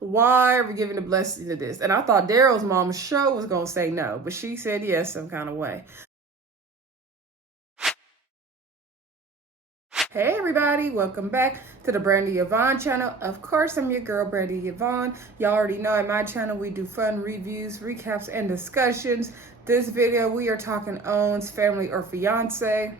Why are we giving the blessing to this? And I thought Daryl's mom show was going to say no, but she said yes some kind of way. Hey everybody, welcome back to the Brandy Yvonne channel. Of course, I'm your girl, Brandy Yvonne. Y'all already know at my channel, we do fun reviews, recaps, and discussions. This video, we are talking Owns, Family, or Fiancé.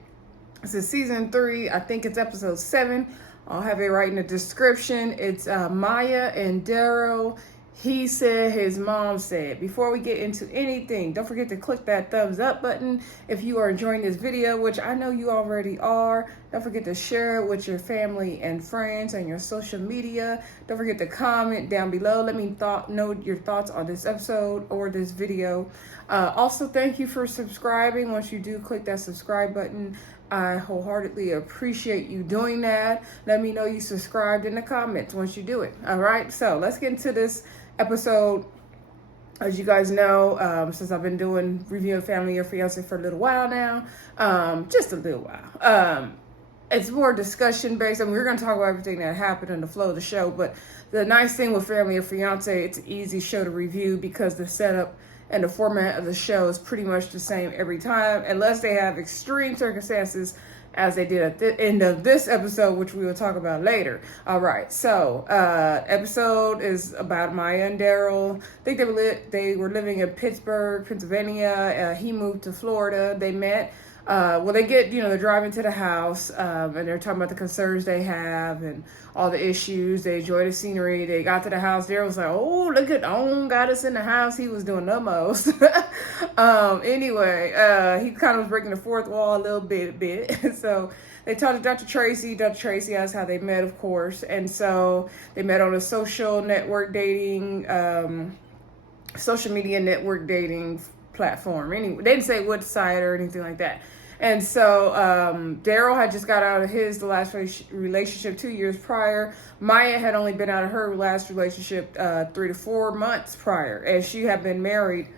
This is season 3. I think it's episode 7. I'll have it right in the description. It's Miya and Darrell. He said, his mom said. Before we get into anything, don't forget to click that thumbs up button if you are enjoying this video, which I know you already are. Don't forget to share it with your family and friends and your social media. Don't forget to comment down below. Let me know your thoughts on this episode or this video. Also, thank you for subscribing. Once you do click that subscribe button, I wholeheartedly appreciate you doing that. Let me know you subscribed in the comments once you do it. All right, so let's get into this episode. As you guys know, since I've been doing reviewing Family or Fiancé for a little while now, just a little while. It's more discussion based, and we're going to talk about everything that happened in the flow of the show. But the nice thing with Family or Fiancé, it's an easy show to review because the setup and the format of the show is pretty much the same every time, unless they have extreme circumstances as they did at the end of this episode, which we will talk about later. All right, so episode is about Miya and Darrell. I think they were living in Pittsburgh, Pennsylvania. He moved to Florida. They met. They get, they're driving to the house, and they're talking about the concerns they have and all the issues. They enjoy the scenery. They got to the house. Darryl was like, oh, look at Owen got us in the house. He was doing the most. Anyway, he kind of was breaking the fourth wall a little bit. So they talked to Dr. Tracy. Dr. Tracy asked how they met, of course. And so they met on a social media network dating platform. Anyway, they didn't say what site or anything like that. And so Darrell had just got out of the last relationship 2 years prior. Miya had only been out of her last relationship 3 to 4 months prior, and she had been married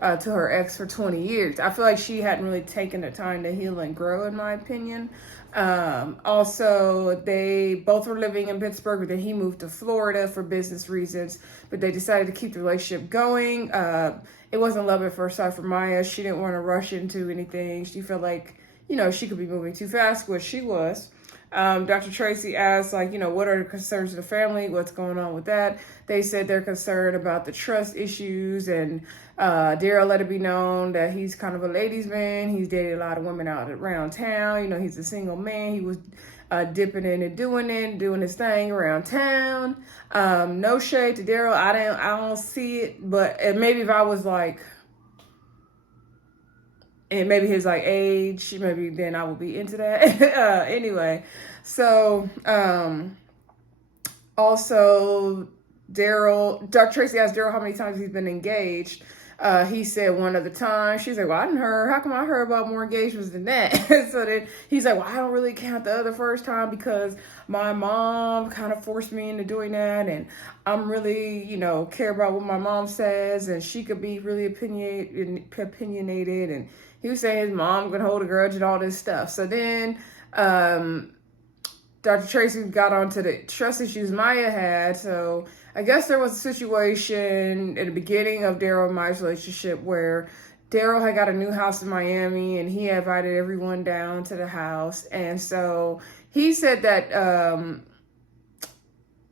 to her ex for 20 years. I feel like she hadn't really taken the time to heal and grow, in my opinion. Also, they both were living in Pittsburgh, but then he moved to Florida for business reasons, but they decided to keep the relationship going. It wasn't love at first sight for Miya. She didn't want to rush into anything. She felt like, she could be moving too fast, which she was. Dr. Tracy asked, what are the concerns of the family? What's going on with that? They said they're concerned about the trust issues, and Darrell let it be known that he's kind of a ladies' man. He's dated a lot of women out around town. He's a single man. He was dipping in and doing his thing around town. No shade to Darrell. I don't see it, but maybe if I was and maybe his age, maybe then I would be into that. Anyway, so also Dr. Tracy asked Darrell how many times he's been engaged. He said one other time. She's like, well, I didn't heard. How come I heard about more engagements than that? So then he's like, well, I don't really count the other first time because my mom kind of forced me into doing that. And I'm really, care about what my mom says. And she could be really opinionated. And he was saying his mom could hold a grudge and all this stuff. So then Dr. Tracy got onto the trust issues Miya had. So I guess there was a situation at the beginning of Darrell and Miya's relationship where Darrell had got a new house in Miami and he invited everyone down to the house. And so he said that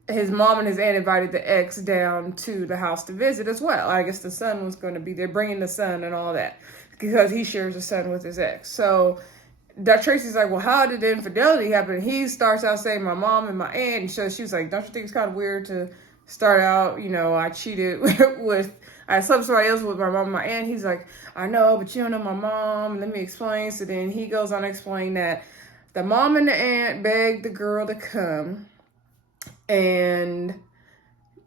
his mom and his aunt invited the ex down to the house to visit as well. I guess the son was going to be there, bringing the son and all that, because he shares a son with his ex. So Dr. Tracy's like, well, how did the infidelity happen? He starts out saying my mom and my aunt. And so she was like, don't you think it's kind of weird to start out, I cheated I slept somebody else with my mom and my aunt. He's like, I know, but you don't know my mom. Let me explain. So then he goes on to explain that the mom and the aunt begged the girl to come. And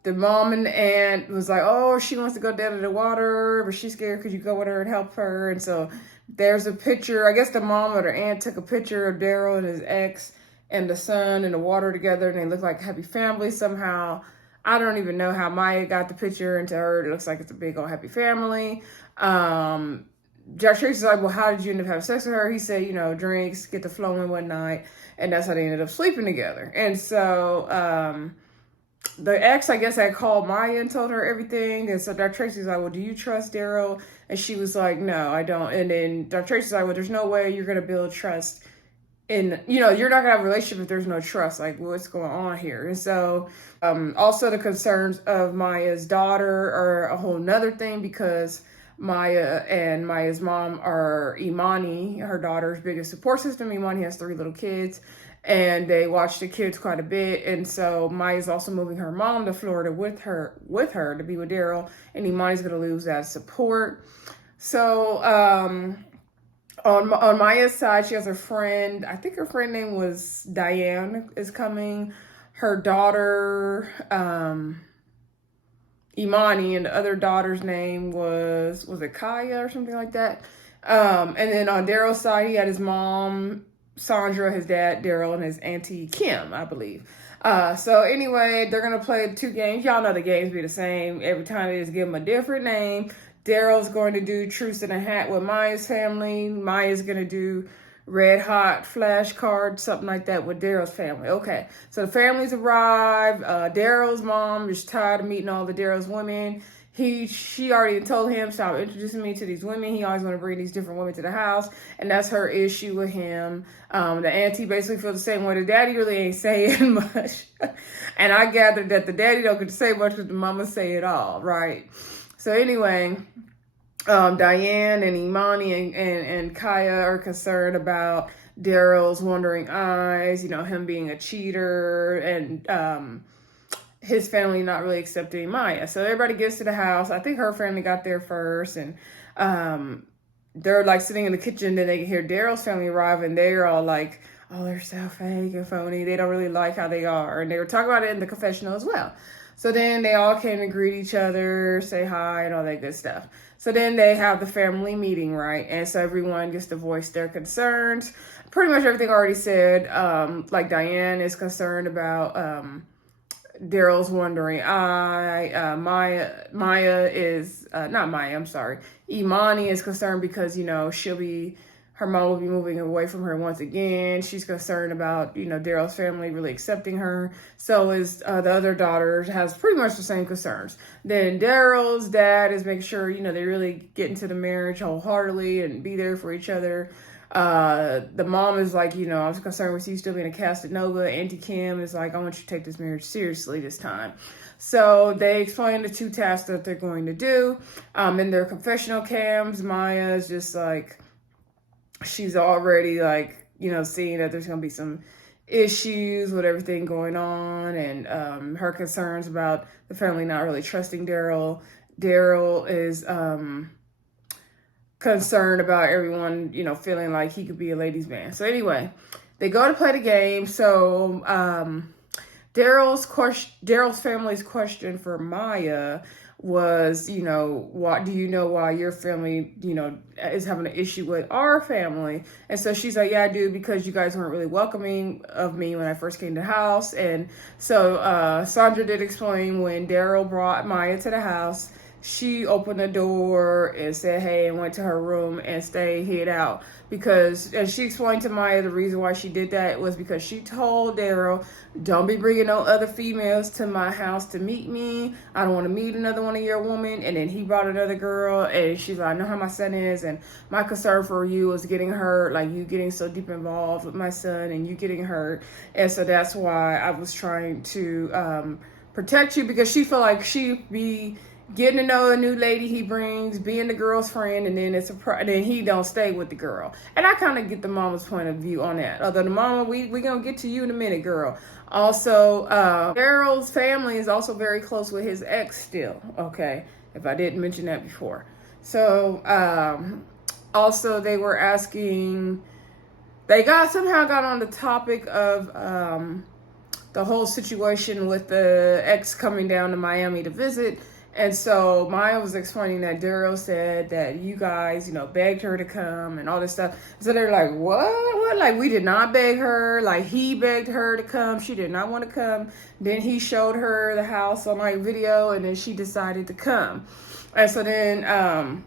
the mom and the aunt was like, oh, she wants to go down to the water, but she's scared. Could you go with her and help her? And so there's a picture. I guess the mom or the aunt took a picture of Darrell and his ex and the son in the water together, and they look like a happy family somehow. I don't even know how Miya got the picture into her. It looks like it's a big old happy family. Josh Tracy's like, well, how did you end up having sex with her? He said, drinks, get the flowing one night. And that's how they ended up sleeping together. And so the ex, I guess, had called Miya and told her everything. And so Dr. Tracy's like, well, do you trust Daryl? And she was like, no, I don't. And then Dr. Tracy's like, well, there's no way you're going to build trust. And, you're not going to have a relationship if there's no trust. Like, what's going on here? And so also the concerns of Maya's daughter are a whole nother thing, because Miya and Maya's mom are Imani, her daughter's biggest support system. Imani has 3 little kids, and they watch the kids quite a bit. And so Maya's also moving her mom to Florida with her to be with Daryl, and Imani's going to lose that support. So on Maya's side, she has a friend. I think her friend name was Diane is coming. Her daughter, Imani, and the other daughter's name was it Kaya or something like that. And then on Daryl's side, he had his mom, Sandra, his dad, Daryl, and his auntie, Kim, I believe. So anyway, they're going to play 2 games. Y'all know the games be the same. Every time they just give them a different name. Daryl's going to do Truce in a Hat with Maya's family. Maya's going to do Red Hot flashcards, something like that, with Daryl's family. Okay, so the families arrive. Daryl's mom is tired of meeting all the Daryl's women. She already told him, stop introducing me to these women. He always want to bring these different women to the house, and that's her issue with him. The auntie basically feels the same way. The daddy really ain't saying much. And I gathered that the daddy don't get to say much because the mama say it all, right? So anyway, Diane and Imani and Kaya are concerned about Daryl's wandering eyes, him being a cheater, and his family not really accepting Miya. So everybody gets to the house. I think her family got there first, and they're like sitting in the kitchen. Then they hear Daryl's family arrive, and they're all like, oh, they're so fake and phony. They don't really like how they are. And they were talking about it in the confessional as well. So then they all came to greet each other, say hi, and all that good stuff. So then they have the family meeting, right? And so everyone gets to voice their concerns. Pretty much everything already said. Like Diane is concerned about Daryl's wandering eye. Miya is, not Miya, I'm sorry. Imani is concerned because, her mom will be moving away from her once again. She's concerned about, Daryl's family really accepting her. So is the other daughter, has pretty much the same concerns. Then Daryl's dad is making sure, they really get into the marriage wholeheartedly and be there for each other. The mom is like, I was concerned with you still being a Casanova. Auntie Kim is like, I want you to take this marriage seriously this time. So they explain the 2 tasks that they're going to do. In their confessional cams, Miya is just like, she's already like, seeing that there's going to be some issues with everything going on, and her concerns about the family not really trusting Daryl. Daryl is concerned about everyone, feeling like he could be a ladies' man. So anyway, they go to play the game. So Daryl's family's question for Miya was, why do you know why your family, is having an issue with our family? And so she's like, yeah, I do, because you guys weren't really welcoming of me when I first came to the house. And so Sandra did explain when Daryl brought Miya to the house, she opened the door and said, hey, and went to her room and hid out. Because, and she explained to Miya the reason why she did that was because she told Daryl, don't be bringing no other females to my house to meet me. I don't want to meet another one of your women. And then he brought another girl, and she's like, I know how my son is, and my concern for you is getting hurt, like you getting so deep involved with my son and you getting hurt. And so that's why I was trying to protect you, because she felt like she'd be getting to know a new lady he brings, being the girl's friend, and then then he don't stay with the girl. And I kind of get the mama's point of view on that. Although the mama, we gonna get to you in a minute, girl. Also, Daryl's family is also very close with his ex still, okay, if I didn't mention that before. So, also they were asking, they somehow got on the topic of the whole situation with the ex coming down to Miami to visit. And so Miya was explaining that Daryl said that you guys, begged her to come and all this stuff. So they're like, what? Like, we did not beg her. Like, he begged her to come. She did not want to come. Then he showed her the house on like video, and then she decided to come. And so then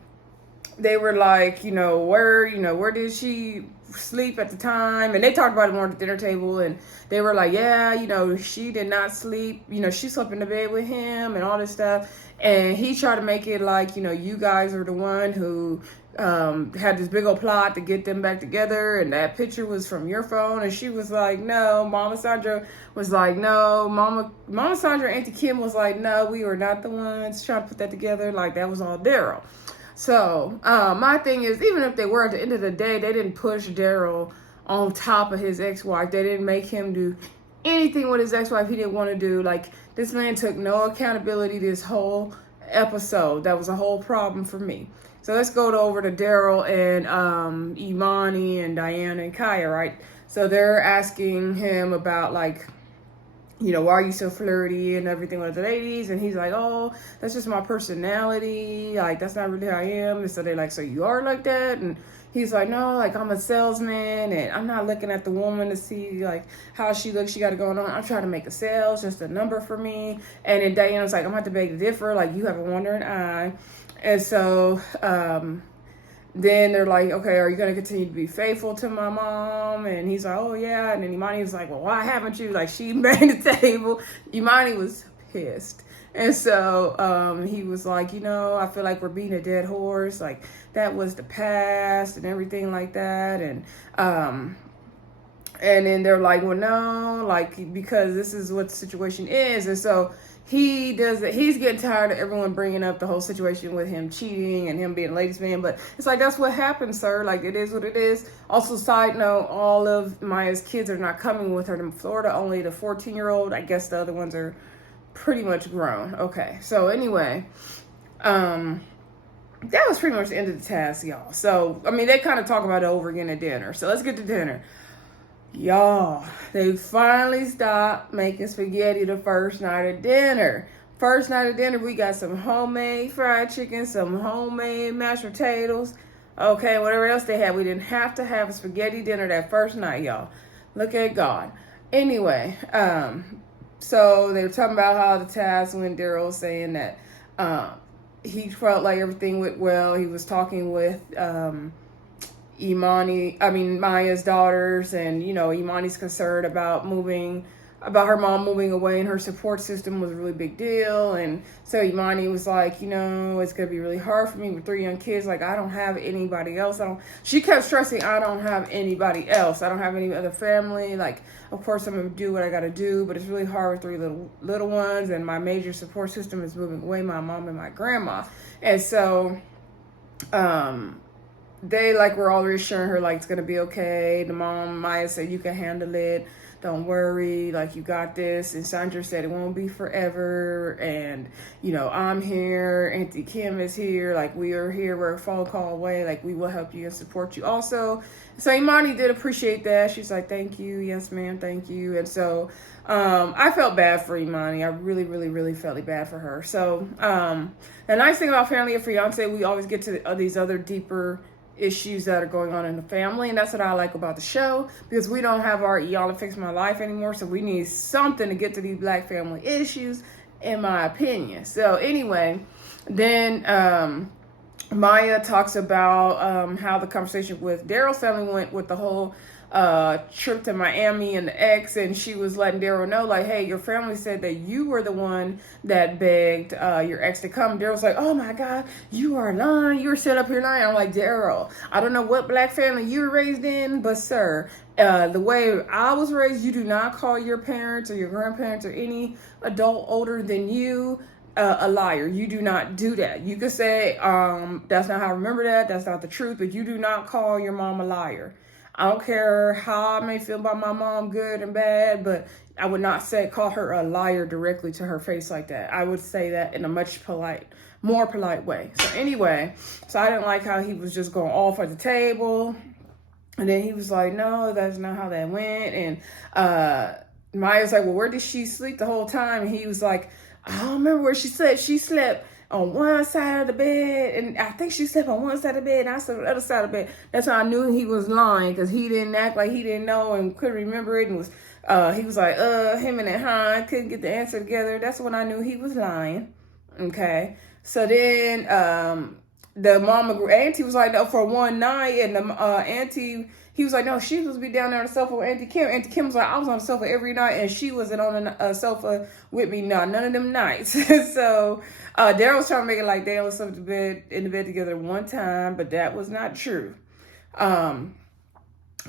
they were like, where did she sleep at the time. And they talked about it more at the dinner table, and they were like, yeah, you know, she did not sleep. You know, she slept in the bed with him and all this stuff. And he tried to make it like, you know, you guys are the one who had this big old plot to get them back together, and that picture was from your phone. And she was like, no. Mama Sandra was like, no. Mama Sandra and Auntie Kim was like, no, we were not the ones trying to put that together. Like, that was all Daryl. So my thing is, even if they were, at the end of the day, they didn't push Daryl on top of his ex-wife. They didn't make him do anything with his ex-wife he didn't want to do. Like, this man took no accountability this whole episode. That was a whole problem for me. So let's go over to Daryl and Imani and Diana and Kaya, right? So they're asking him about, like, you know, why are you so flirty and everything with the ladies? And he's like, oh, that's just my personality. Like, that's not really who I am. And so they're like, so you are like that? And he's like, no, like, I'm a salesman, and I'm not looking at the woman to see, like, how she looks, she got it going on. I'm trying to make a sale, it's just a number for me. And then Diana's like, I'm going to have to beg to differ. Like, you have a wandering eye. And so then they're like, okay, are you going to continue to be faithful to my mom? And he's like, oh, yeah. And then Imani was like, well, why haven't you? Like, she made the table. Imani was pissed. And so he was like, you know, I feel like we're beating a dead horse. Like, that was the past and everything like that. And then they're like, well, no, like, because this is what the situation is. And so he does it. He's getting tired of everyone bringing up the whole situation with him cheating and him being a ladies' man. But it's like, that's what happened, sir. Like, it is what it is. Also, side note, all of Maya's kids are not coming with her to Florida. Only the 14-year-old. I guess the other ones are pretty much grown. Okay. So anyway, that was pretty much the end of the task, y'all. So, I mean, they kind of talk about it over again at dinner. So let's get to dinner. Y'all, they finally stopped making spaghetti the first night of dinner. First night of dinner, we got some homemade fried chicken, some homemade mashed potatoes. Okay, whatever else they had. We didn't have to have a spaghetti dinner that first night, y'all. Look at God. Anyway, so they were talking about how the task went. Daryl was saying that he felt like everything went well. He was talking with Maya's daughters, and, you know, Imani's concerned about her mom moving away, and her support system was a really big deal. And so Imani was like, you know, it's gonna be really hard for me with 3 young kids. Like, I don't have anybody else. She kept stressing, I don't have anybody else. I don't have any other family. Like, of course I'm gonna do what I gotta do, but it's really hard with 3 little ones, and my major support system is moving away, my mom and my grandma. And so they, like, were all reassuring her, like, it's gonna be okay. The mom, Maya, said, you can handle it, don't worry, like, you got this. And Sandra said it won't be forever, and, you know, I'm here, Auntie Kim is here, like, we are here, we're a phone call away, like, we will help you and support you also. So Imani did appreciate that. She's like, thank you, yes ma'am, thank you. And so I felt bad for Imani. I really, really, really felt bad for her. So the nice thing about Family and Fiancé, we always get to these other deeper issues that are going on in the family, and that's what I like about the show, because we don't have our y'all fix my life anymore, so we need something to get to these black family issues, in my opinion. So anyway, then Maya talks about how the conversation with Daryl's family went with the whole trip to Miami and the ex, and she was letting Daryl know, like, hey, your family said that you were the one that begged your ex to come. Daryl's like, oh my God, you are lying. You were set up here lying. I'm like, Daryl, I don't know what black family you were raised in, but sir, the way I was raised, you do not call your parents or your grandparents or any adult older than you a liar. You do not do that. You could say, that's not how I remember that. That's not the truth, but you do not call your mom a liar. I don't care how I may feel about my mom, good and bad, but I would not call her a liar directly to her face like that. I would say that in a much more polite way. So anyway, so I didn't like how he was just going off at the table. And then he was like, no, that's not how that went. And Maya's like, well, where did she sleep the whole time? And he was like, I don't remember where she slept. She slept on one side of the bed, and I think she slept on one side of the bed, and I slept on the other side of the bed. That's how I knew he was lying, because he didn't act like he didn't know and couldn't remember it, and he was like, him and that Han couldn't get the answer together. That's when I knew he was lying. Okay, so then the mama auntie was like, no, for one night, and the auntie, He was like, no, she was supposed to be down there on the sofa with Auntie Kim. Auntie Kim was like, I was on the sofa every night, and she wasn't on the sofa with me. No, none of them nights. So Daryl was trying to make it like they was in the bed together one time, but that was not true.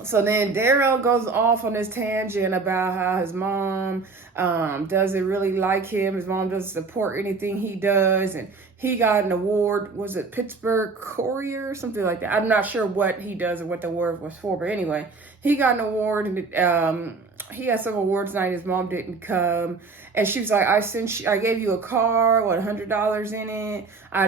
So then Darrell goes off on this tangent about how his mom doesn't really like him. His mom doesn't support anything he does. And he got an award. Was it Pittsburgh Courier or something like that? I'm not sure what he does or what the award was for. But anyway, he got an award. And he had some awards night. His mom didn't come. And she was like, I gave you a car, $100 in it.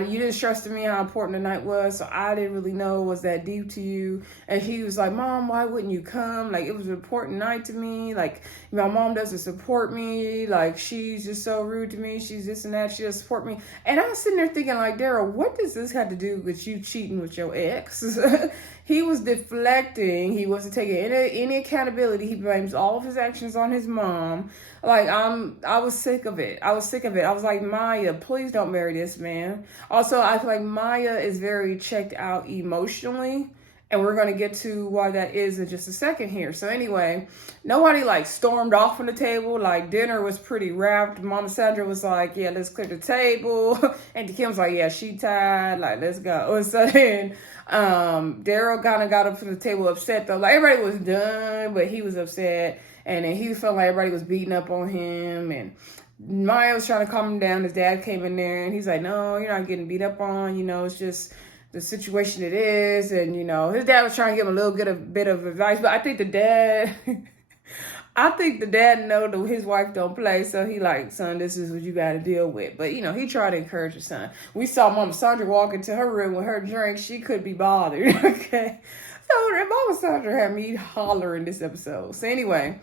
You didn't stress to me how important the night was, so I didn't really know was that deep to you. And he was like, Mom, why wouldn't you come? Like, it was an important night to me. Like, my mom doesn't support me. Like, she's just so rude to me. She's this and that. She doesn't support me. And I was sitting there thinking, like, Darrell, what does this have to do with you cheating with your ex? He was deflecting. He wasn't taking any accountability. He blames all of his actions on his mom. Like, I was sick of it. I was like, Maya, please don't marry this man. Also, I feel like Maya is very checked out emotionally. And we're going to get to why that is in just a second here. So anyway, nobody like stormed off from the table. Like, dinner was pretty wrapped. Mama Sandra was like, yeah, let's clear the table. And Kim's like, yeah, she tired. Like, let's go. And so then Darrell kind of got up from the table upset though. Like, everybody was done, but he was upset. And then he felt like everybody was beating up on him. And Maya was trying to calm him down. His dad came in there and he's like, no, you're not getting beat up on. You know, it's just the situation it is. And, you know, his dad was trying to give him a little bit of advice. But I think the dad know that his wife don't play. So he like, son, this is what you got to deal with. But, you know, he tried to encourage his son. We saw Mama Sandra walk into her room with her drink. She could be bothered. Okay. So Mama Sandra had me hollering this episode. So anyway,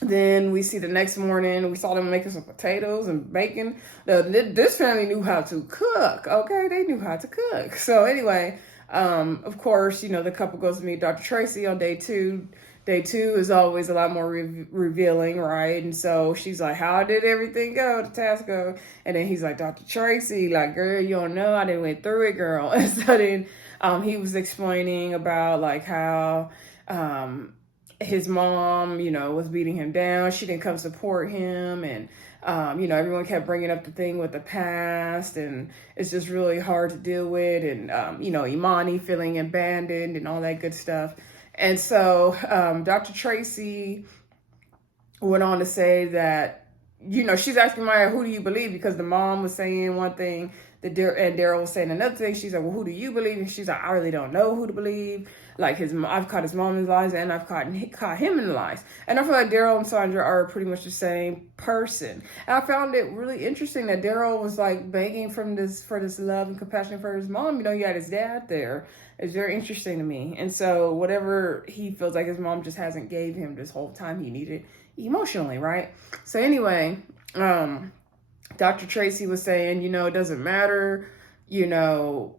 then we see the next morning, we saw them making some potatoes and bacon. This family knew how to cook, okay? They knew how to cook. So anyway, of course, you know, the couple goes to meet Dr. Tracy on day 2. Day 2 is always a lot more revealing, right? And so she's like, how did everything go, the task go? And then he's like, Dr. Tracy, like, girl, you don't know, I didn't went through it, girl. And so then he was explaining about like how his mom, you know, was beating him down. She didn't come support him. And, you know, everyone kept bringing up the thing with the past. And it's just really hard to deal with. And, you know, Imani feeling abandoned and all that good stuff. And so Dr. Tracy went on to say that, you know, she's asking Maya, who do you believe? Because the mom was saying one thing, and Daryl was saying another thing. She's like, well, who do you believe? And she's like, I really don't know who to believe. Like, I've caught his mom in lies, and I've caught him in lies. And I feel like Daryl and Sandra are pretty much the same person. And I found it really interesting that Daryl was like begging for this love and compassion for his mom. You know, you had his dad there. It's very interesting to me. And so whatever he feels like his mom just hasn't gave him this whole time he needed emotionally, right? So anyway, Dr. Tracy was saying, you know, it doesn't matter, you know,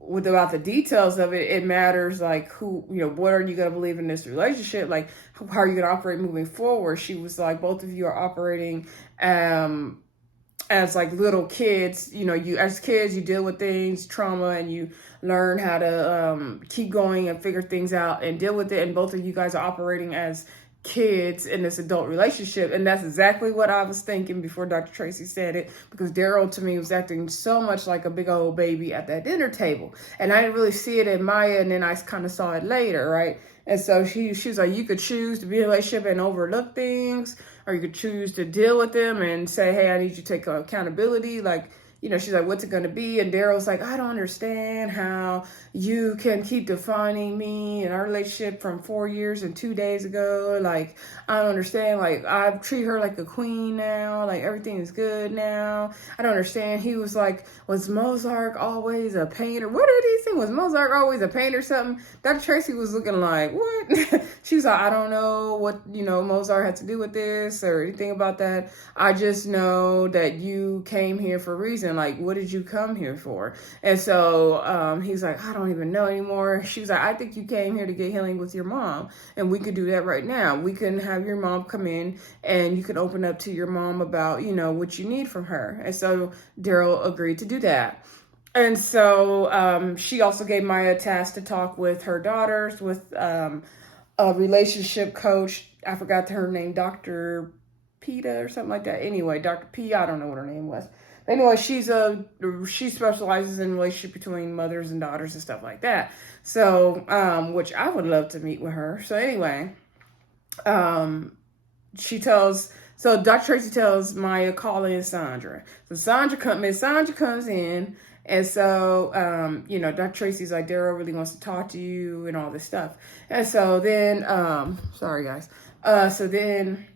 about the details of it. It matters like who, you know, what are you going to believe in this relationship? Like, how are you going to operate moving forward? She was like, both of you are operating as like little kids. You know, as kids, you deal with things, trauma, and you learn how to keep going and figure things out and deal with it. And both of you guys are operating as kids in this adult relationship. And that's exactly what I was thinking before Dr. Tracy said it, because Daryl to me was acting so much like a big old baby at that dinner table. And I didn't really see it in Maya, and then I kind of saw it later, right? And so she was like, you could choose to be in a relationship and overlook things, or you could choose to deal with them and say, hey, I need you to take accountability. Like, you know, she's like, what's it going to be? And Daryl's like, I don't understand how you can keep defining me and our relationship from 4 years and 2 days ago. Like, I don't understand. Like, I treat her like a queen now. Like, everything is good now. I don't understand. He was like, was Mozart always a painter? What did he say? Was Mozart always a painter or something? Dr. Tracy was looking like, what? She was like, I don't know what, you know, Mozart had to do with this or anything about that. I just know that you came here for a reason. Like, what did you come here for? And so he's like, I don't even know anymore. She was like, I think you came here to get healing with your mom, and we could do that right now. We can have your mom come in, and you can open up to your mom about, you know, what you need from her. And so Daryl agreed to do that. And so she also gave Maya a task to talk with her daughters, with a relationship coach. I forgot her name, Dr. Peta or something like that. Anyway, Dr. P, I don't know what her name was. Anyway, she specializes in relationship between mothers and daughters and stuff like that. So, which I would love to meet with her. So anyway, she tells so Dr. Tracy tells Maya, call in Sandra. So Miss Sandra comes in, and so Dr. Tracy's like, Daryl really wants to talk to you and all this stuff. And so then sorry guys. So then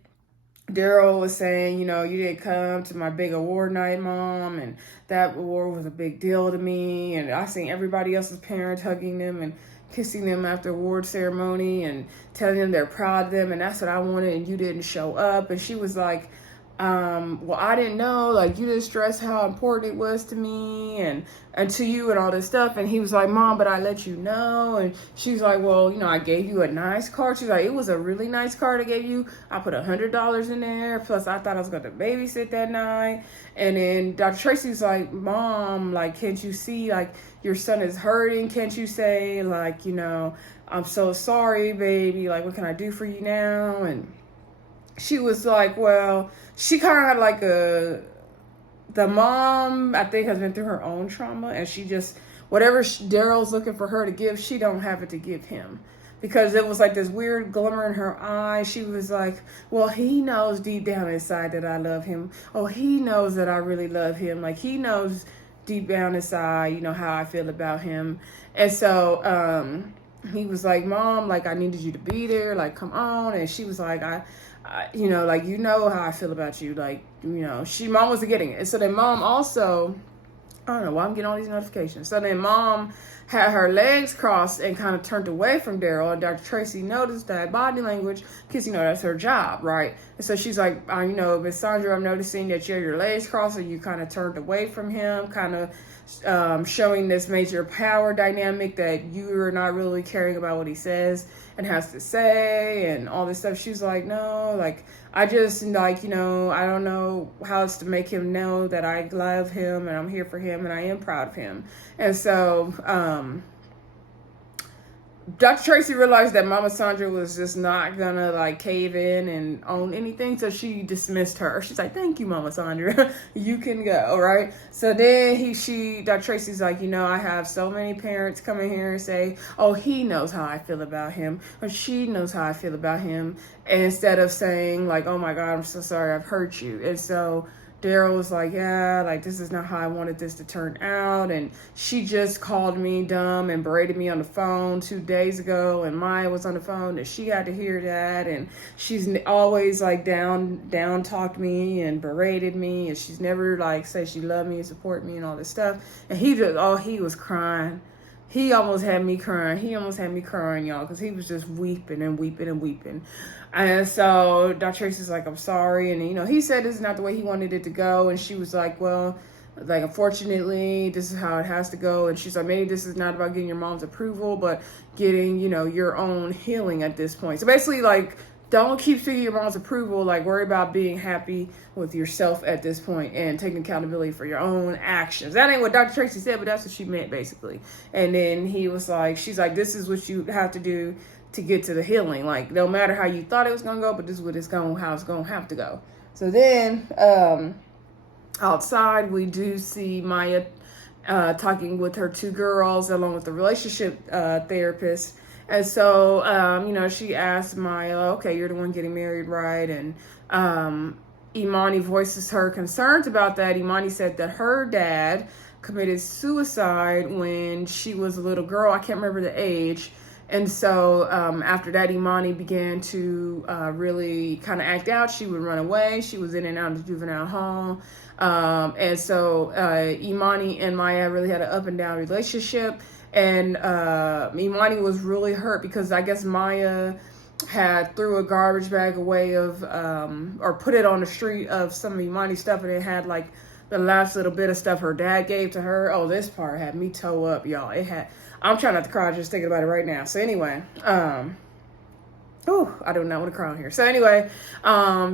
Daryl was saying, you didn't come to my big award night, Mom, and that award was a big deal to me. And I seen everybody else's parents hugging them and kissing them after award ceremony and telling them they're proud of them, and that's what I wanted, and you didn't show up. And she was like, well, I didn't know, like, you didn't stress how important it was to me and to you and all this stuff. And he was like, Mom, but I let you know. And she's like, well, I gave you a nice card. She's like, it was a really nice card I gave you. I put $100 in there. Plus I thought I was going to babysit that night. And then Dr. Tracy's like, Mom, like, can't you see, like, your son is hurting? Can't you say, like, I'm so sorry, baby. Like, what can I do for you now? And she was like, well, she kind of had like the mom, I think, has been through her own trauma, and she just, whatever Daryl's looking for her to give, she don't have it to give him. Because it was like this weird glimmer in her eye. She was like, well, he knows deep down inside that I love him. Oh, he knows that I really love him. Like, he knows deep down inside, how I feel about him. And so he was like, Mom, like, I needed you to be there. Like, come on. And she was like, like, how I feel about you. Like, mom wasn't getting it. And so then mom also, I don't know why I'm getting all these notifications. So then mom had her legs crossed and kind of turned away from Daryl. And Dr. Tracy noticed that body language, because, that's her job, right? And so she's like, Miss Sandra, I'm noticing that you have your legs crossed and you kind of turned away from him, kind of showing this major power dynamic that you are not really caring about what he says and has to say and all this stuff. She's like, no, like, I just, like, I don't know how else to make him know that I love him and I'm here for him and I am proud of him. And so Dr. Tracy realized that Mama Sandra was just not gonna, like, cave in and own anything, so she dismissed her. She's like, thank you, Mama Sandra. You can go, right? So then Dr. Tracy's like, I have so many parents come in here and say, oh, he knows how I feel about him, or she knows how I feel about him, instead of saying, like, oh my God, I'm so sorry I've hurt you. And so Daryl was like, yeah, like, this is not how I wanted this to turn out. And she just called me dumb and berated me on the phone 2 days ago. And Maya was on the phone and she had to hear that. And she's always, like, down talked me and berated me. And she's never, like, say she loved me and support me and all this stuff. And he was crying. He almost had me crying. Y'all, because he was just weeping and weeping and weeping. And so Dr. Tracy's like, I'm sorry. And, he said this is not the way he wanted it to go. And she was like, well, like, unfortunately, this is how it has to go. And she's like, maybe this is not about getting your mom's approval, but getting, your own healing at this point. So basically, like, don't keep seeking your mom's approval. Like, worry about being happy with yourself at this point and taking accountability for your own actions. That ain't what Dr. Tracy said, but that's what she meant, basically. And then he was like, she's like, this is what you have to do to get to the healing. Like, no matter how you thought it was going to go, but this is how it's going to have to go. So then outside, we do see Maya talking with her 2 girls along with the relationship therapist. And so, she asked Maya, okay, you're the one getting married, right? And Imani voices her concerns about that. Imani said that her dad committed suicide when she was a little girl. I can't remember the age. And so after that, Imani began to really kind of act out. She would run away. She was in and out of the juvenile hall. And so Imani and Maya really had an up and down relationship. And Imani was really hurt because I guess Maya had threw a garbage bag away of, or put it on the street of some of Imani's stuff, and it had, like, the last little bit of stuff her dad gave to her. Oh, this part had me toe up, y'all. I'm trying not to cry just thinking about it right now. So anyway, Oh, I do not want to cry on here. So anyway,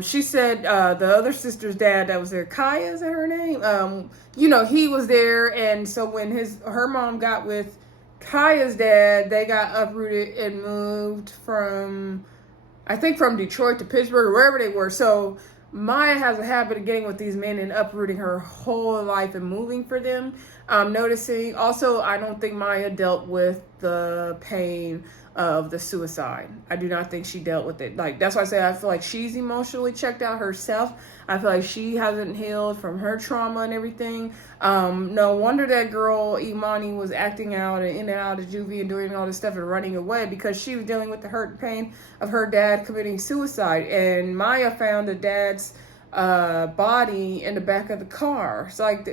she said the other sister's dad that was there, Kaya, is that her name? He was there, and so when her mom got with Kaya's dad, they got uprooted and moved from, I think, from Detroit to Pittsburgh or wherever they were. So Miya has a habit of getting with these men and uprooting her whole life and moving for them. Noticing also, I don't think Miya dealt with the pain of the suicide. I do not think she dealt with it. Like, that's why I say I feel like she's emotionally checked out herself. I feel like she hasn't healed from her trauma and everything. No wonder that girl Imani was acting out and in and out of juvie and doing all this stuff and running away, because she was dealing with the hurt and pain of her dad committing suicide. And Miya found the dad's body in the back of the car. It's like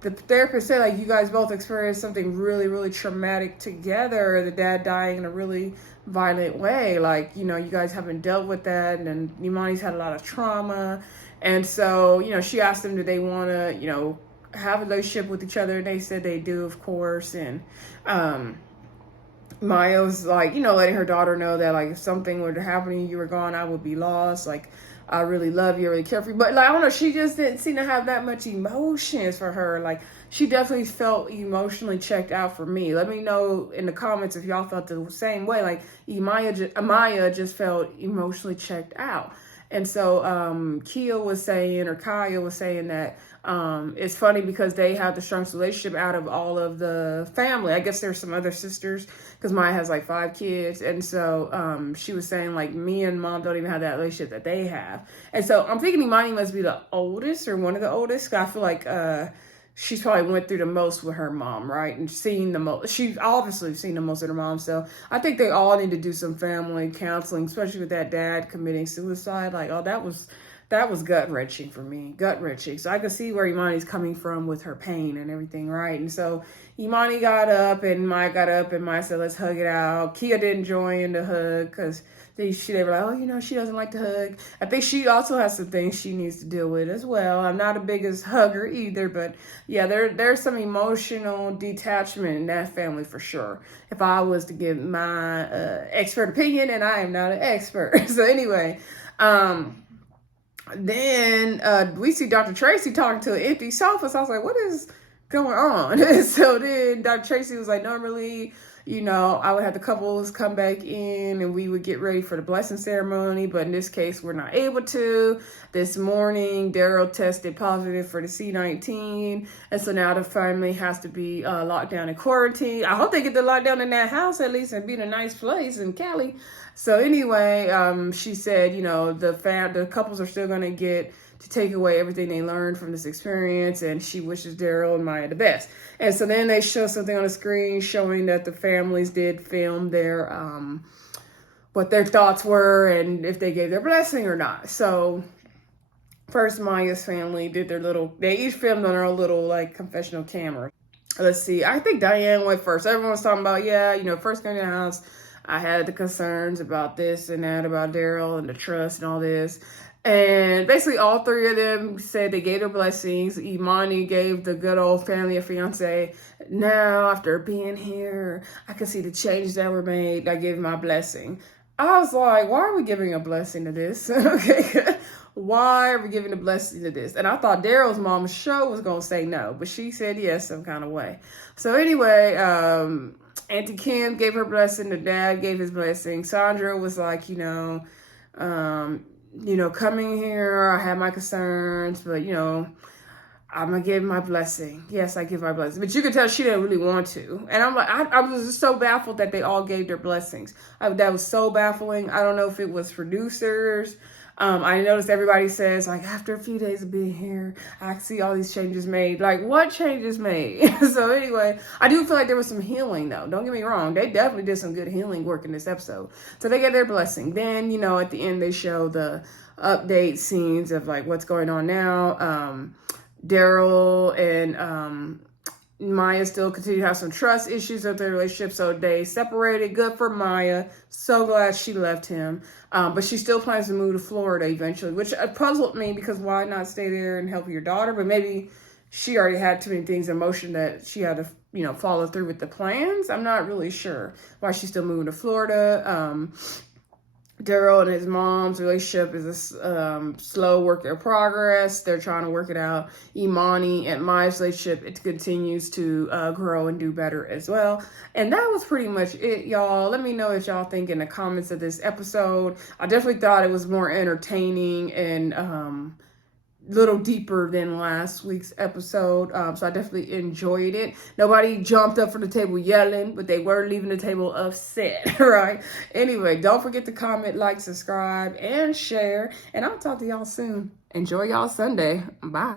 the therapist said, like, you guys both experienced something really, really traumatic together. The dad dying in a really violent way. Like, you guys haven't dealt with that. And Imani's had a lot of trauma. And so, she asked them, do they want to, have a relationship with each other? And they said they do, of course. And Miya was like, letting her daughter know that, like, if something were to happen and you were gone, I would be lost. Like, I really love you, I really care for you. But, like, I don't know, she just didn't seem to have that much emotions for her. Like, she definitely felt emotionally checked out for me. Let me know in the comments if y'all felt the same way. Like, Miya just felt emotionally checked out. And so Kaya was saying that it's funny because they have the strongest relationship out of all of the family. I guess there's some other sisters, because Miya has like 5 kids. And so she was saying, like, me and mom don't even have that relationship that they have. And so I'm thinking Imani must be the oldest or one of the oldest. I feel like she's probably went through the most with her mom, right? And seen the most. She's obviously seen the most of her mom. So I think they all need to do some family counseling, especially with that dad committing suicide. Like, oh, that was gut-wrenching for me. Gut-wrenching. So I could see where Imani's coming from with her pain and everything, right? And so Imani got up and Miya got up and Miya said, let's hug it out. Kaya didn't join the hug because they were like, oh, she doesn't like to hug. I think she also has some things she needs to deal with as well. I'm not a biggest hugger either, but yeah, there's some emotional detachment in that family for sure. If I was to give my expert opinion, and I am not an expert. So anyway, then we see Dr. Tracy talking to an empty sofa. So I was like, what is going on? And so then Dr. Tracy was like, normally, I would have the couples come back in and we would get ready for the blessing ceremony. But in this case, we're not able to. This morning, Darrell tested positive for the C-19. And so now the family has to be locked down in quarantine. I hope they get the lockdown in that house at least and be in a nice place in Cali. So anyway, she said, the couples are still going to get to take away everything they learned from this experience, and she wishes Daryl and Miya the best. And so then they show something on the screen showing that the families did film their what their thoughts were and if they gave their blessing or not. So first, Miya's family did they each filmed on their own little like confessional camera. Let's see, I think Diane went first. Everyone was talking about, first came to the house, I had the concerns about this and that, about Daryl and the trust and all this. And basically all 3 of them said they gave their blessings. Imani gave the good old family of Fiancé. Now, after being here, I can see the changes that were made. I gave my blessing. I was like, why are we giving a blessing to this? Okay, why are we giving a blessing to this? And I thought Daryl's mom, Show, was going to say no, but she said yes some kind of way. So anyway, Auntie Kim gave her blessing. The dad gave his blessing. Sandra was like, coming here, I had my concerns, but, I'm going to give my blessing. Yes, I give my blessing. But you could tell she didn't really want to. And I'm like, I was just so baffled that they all gave their blessings. That was so baffling. I don't know if it was producers. I noticed everybody says, like, after a few days of being here, I see all these changes made. Like, what changes made? So anyway, I do feel like there was some healing, though. Don't get me wrong. They definitely did some good healing work in this episode. So they get their blessing. Then, at the end, they show the update scenes of, like, what's going on now. Daryl and Miya still continue to have some trust issues of their relationship, so they separated. Good for Miya. So glad she left him. But she still plans to move to Florida eventually, which puzzled me because why not stay there and help your daughter? But maybe she already had too many things in motion that she had to, follow through with the plans. I'm not really sure why she's still moving to Florida. Daryl and his mom's relationship is a slow work in progress. They're trying to work it out. Imani and Maya's relationship, it continues to grow and do better as well. And that was pretty much it, y'all. Let me know what y'all think in the comments of this episode. I definitely thought it was more entertaining and little deeper than last week's episode. So I definitely enjoyed it. Nobody jumped up from the table yelling, but they were leaving the table upset, right? Anyway, don't forget to comment, like, subscribe, and share. And I'll talk to y'all soon. Enjoy y'all Sunday. Bye.